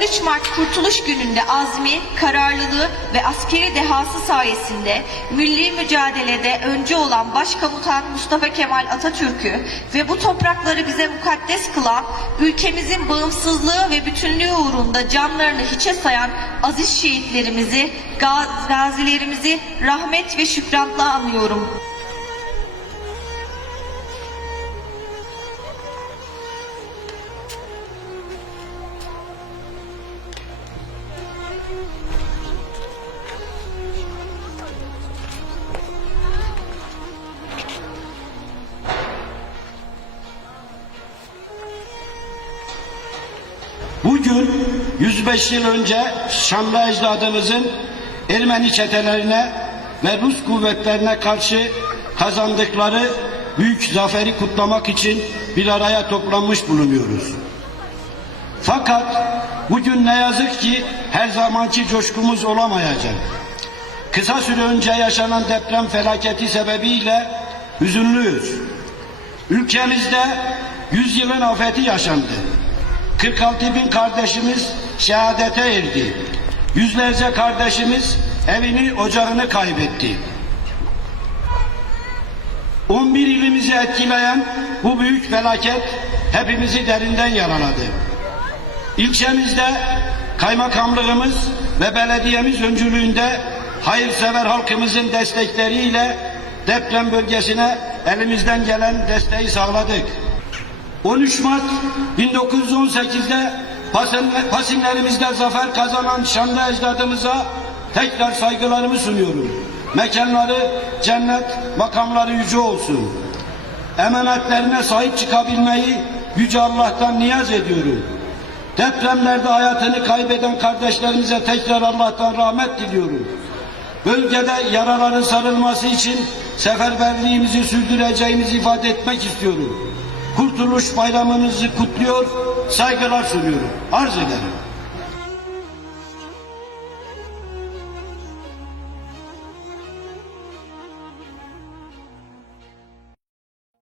13 Mart Kurtuluş Günü'nde azmi, kararlılığı ve askeri dehası sayesinde milli mücadelede öncü olan Başkomutan Mustafa Kemal Atatürk'ü ve bu toprakları bize mukaddes kılan, ülkemizin bağımsızlığı ve bütünlüğü uğrunda canlarını hiçe sayan aziz şehitlerimizi, ga- gazilerimizi rahmet ve şükranla anıyorum. Bugün 105 yıl önce Şamlı ecdadımızın Ermeni çetelerine ve Rus kuvvetlerine karşı kazandıkları büyük zaferi kutlamak için bir araya toplanmış bulunuyoruz. Fakat bugün ne yazık ki her zamanki coşkumuz olamayacak. Kısa süre önce yaşanan deprem felaketi sebebiyle hüzünlüyüz. Ülkemizde yüzyılın afeti yaşandı. 46 bin kardeşimiz şehadete erdi. Yüzlerce kardeşimiz evini, ocağını kaybetti. 11 ilimizi etkileyen bu büyük felaket hepimizi derinden yaraladı. İlçemizde kaymakamlığımız ve belediyemiz öncülüğünde hayırsever halkımızın destekleriyle deprem bölgesine elimizden gelen desteği sağladık. 13 Mart 1918'de Pasin- Pasinlerimizde zafer kazanan şanlı ecdadımıza tekrar saygılarımı sunuyorum. Mekanları cennet, makamları yüce olsun. Emanetlerine sahip çıkabilmeyi Yüce Allah'tan niyaz ediyorum. Depremlerde hayatını kaybeden kardeşlerimize tekrar Allah'tan rahmet diliyorum. Bölgede yaraların sarılması için seferberliğimizi sürdüreceğimizi ifade etmek istiyorum. Kurtuluş bayramınızı kutluyor, saygılar sunuyorum. Arz ederim.